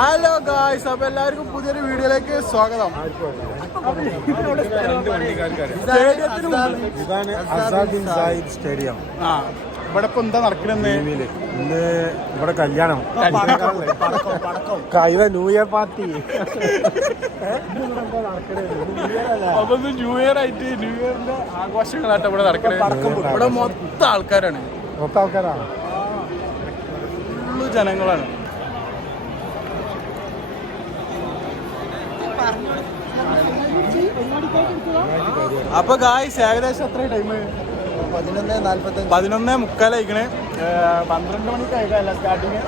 Hello guys, അപ്പൊ എല്ലാവർക്കും പുതിയൊരു വീഡിയോയിലേക്ക് സ്വാഗതം. ഇതാണ് ആസാദ് ബിൻ സായിദ് സ്റ്റേഡിയം. ഇവിടെ ഇപ്പൊ എന്താ നടക്കണെന്ന്? ഇന്ന് ഇവിടെ കല്യാണം, കഴിഞ്ഞ ന്യൂ ഇയർ പാർട്ടി. അപ്പൊ ന്യൂ ഇയർ ആയിട്ട് ന്യൂ ഇയറിന്റെ ആഘോഷങ്ങളായിട്ട് ഇവിടെ നടക്കണത്. ഇവിടെ മൊത്തം ആൾക്കാരാണ്, ഫുള്ള് ജനങ്ങളാണ്. അപ്പൊ ഗായ്സ് ഏകദേശം എത്ര ടൈം? 11:45 ആയിക്കണേ. 12 മണിക്ക് ആയിക്കല്ല സ്റ്റാർട്ടിങ്.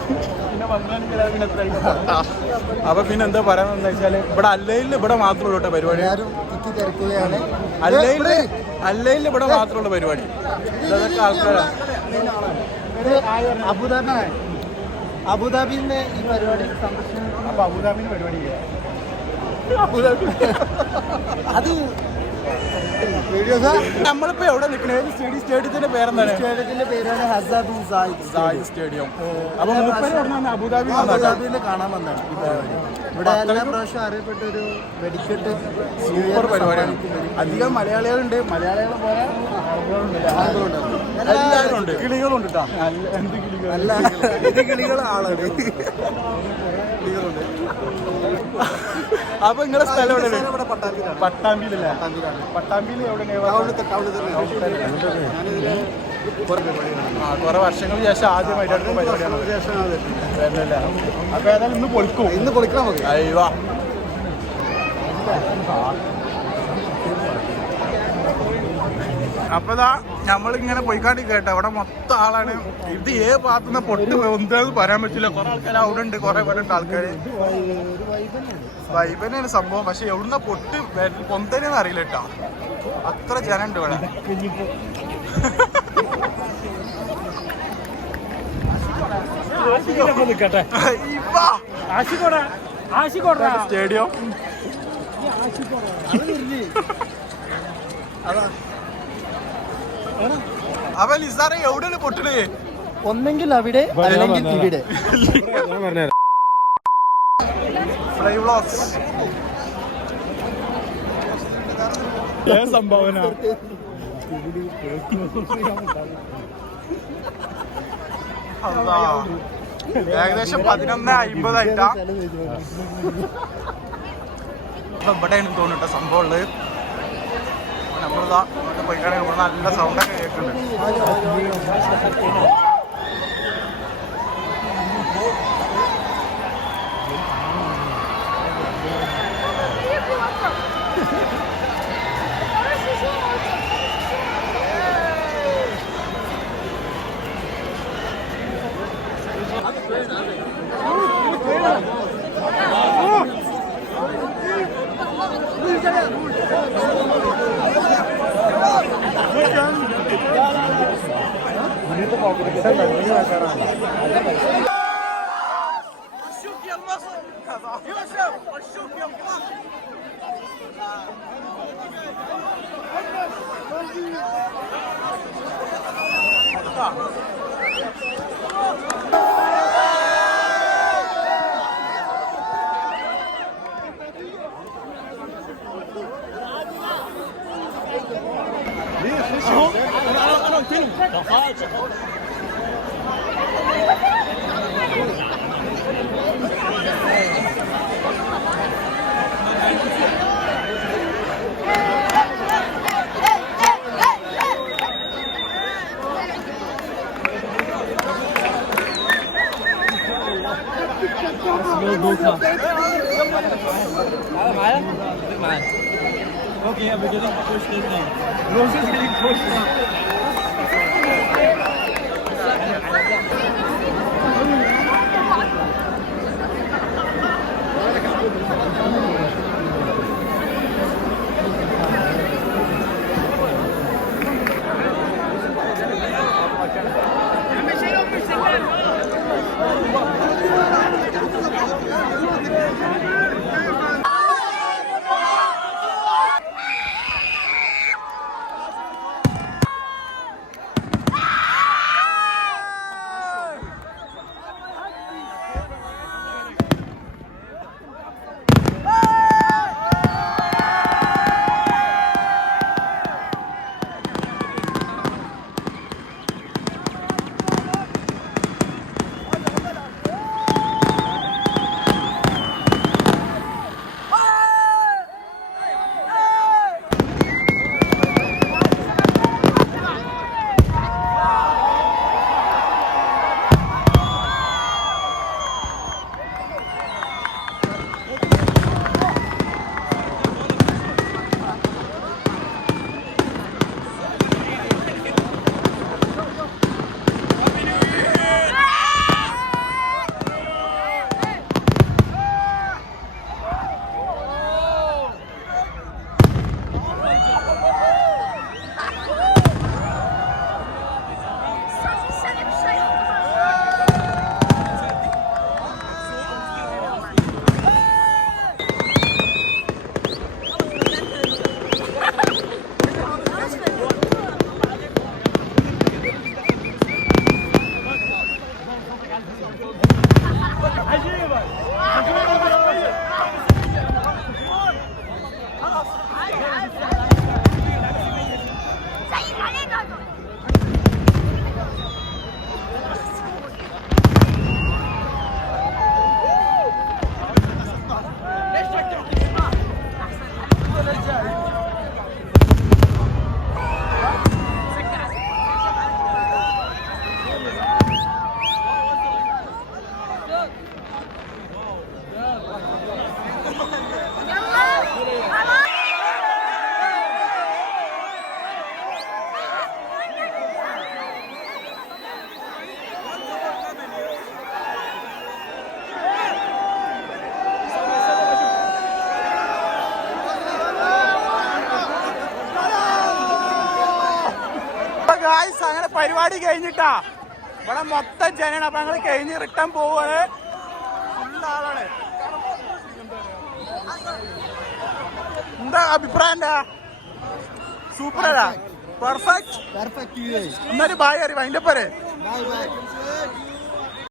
പിന്നെ 12 മണിക്ക് പിന്നെ എത്ര? അപ്പൊ പിന്നെ എന്താ പറയാന്ന് വെച്ചാല് ഇവിടെ അല്ലയിൽ ഇവിടെ മാത്രമേ ഉള്ളൂ പരിപാടി. അല്ലയിൽ ഇവിടെ മാത്രമുള്ള പരിപാടി. ഇതൊക്കെ ആൾക്കാരാണ്. അബുദാബിന്ന് ഈ പരിപാടി. അപ്പൊ അബുദാബിന്ന് പരിപാടി അത് നമ്മളിപ്പോ എവിടെ നിൽക്കണേ? സ്റ്റേഡിയത്തിന്റെ പേരെന്താണ്? സ്റ്റേഡിയത്തിന്റെ പേരാണ് ആസാദ് ബിൻ സായിദ് സ്റ്റേഡിയം. അപ്പൊ അബുദാബിയിൽ കാണാൻ വന്നതാണ് ഈ പരിപാടി. ഇവിടെ എല്ലാ പ്രാവശ്യം അറിയപ്പെട്ട ഒരു വെടിക്കെട്ട് സൂപ്പർ പരിപാടിയാണ്. അധികം മലയാളികളുണ്ട്, മലയാളികൾ പോലെ എല്ലാവരും ഉണ്ട്. കിളികളുണ്ട് കേട്ടോ. എന്ത് കിളികൾ? അല്ല, ഇത് കിളികളാണ്. കിളികളുണ്ട്. അപ്പൊ നിങ്ങളെ സ്ഥലം എവിടെയാണ്? പട്ടാമ്പിയിലല്ലേ? പട്ടാമ്പിയിൽ എവിടെയാണ്? കുറെ വർഷങ്ങൾക്ക് ശേഷം ആദ്യമായിട്ടാണ് പരിപാടിയാണ്. അപ്പൊ ഏതായാലും ഇന്ന് പൊളിക്കണം നമുക്ക്. അയ്യോ, അപ്പതാ നമ്മളിങ്ങനെ പോയിക്കാണ്ടി കേട്ടോ. അവിടെ മൊത്തം ആളാണ്. ഇത് ഏത് ഭാഗത്തുനിന്ന് പൊട്ട് എന്താന്ന് പറയാൻ പറ്റില്ല. കുറെ ആൾക്കാർ അവിടെ ഉണ്ട്, കുറെ പേരുണ്ട് ആൾക്കാര്. വൈബനാണ് സംഭവം. പക്ഷെ എവിടുന്ന പൊട്ട് പൊന്തനെന്ന് അറിയില്ല കേട്ടോ. അത്ര ജനുണ്ട് ഇവിടെ. സ്റ്റേഡിയം അപ്പൊ ലിസാറെ എവിടെയാണ് പൊട്ടല്? ഒന്നെങ്കിൽ അവിടെ, അല്ലെങ്കിൽ ഇവിടെ. ഫ്ലൈ വ്ളോഗ്സ് സംഭാവന. ഏകദേശം 11:50 ആയിട്ടാ. അപ്പൊ ഇവിടെയാണ് തോന്നിട്ട സംഭവം ഉള്ളത്. നമ്മളിതാ പോയിക്കാണെങ്കിൽ ഇവിടെ നല്ല സൗണ്ടൊക്കെ കേൾക്കുന്നുണ്ട്. Okay, we're getting pushed in now. Rose is getting pushed now. Guys അങ്ങനെ പരിപാടി കഴിഞ്ഞിട്ടാ ഇവിടെ മൊത്തം ജനാണ്. അപ്പൊ ഞങ്ങൾ കഴിഞ്ഞ് റിട്ടേൺ പോവാണ്. ഫുൾ ആളാണ്. എന്താ അഭിപ്രായം? എന്താ സൂപ്പർ അല്ല? പെർഫെക്റ്റ്. പെർഫെക്റ്റ്. എന്നൊരു ബായ് അറിയാം അതിന്റെ പേര്. Bye bye.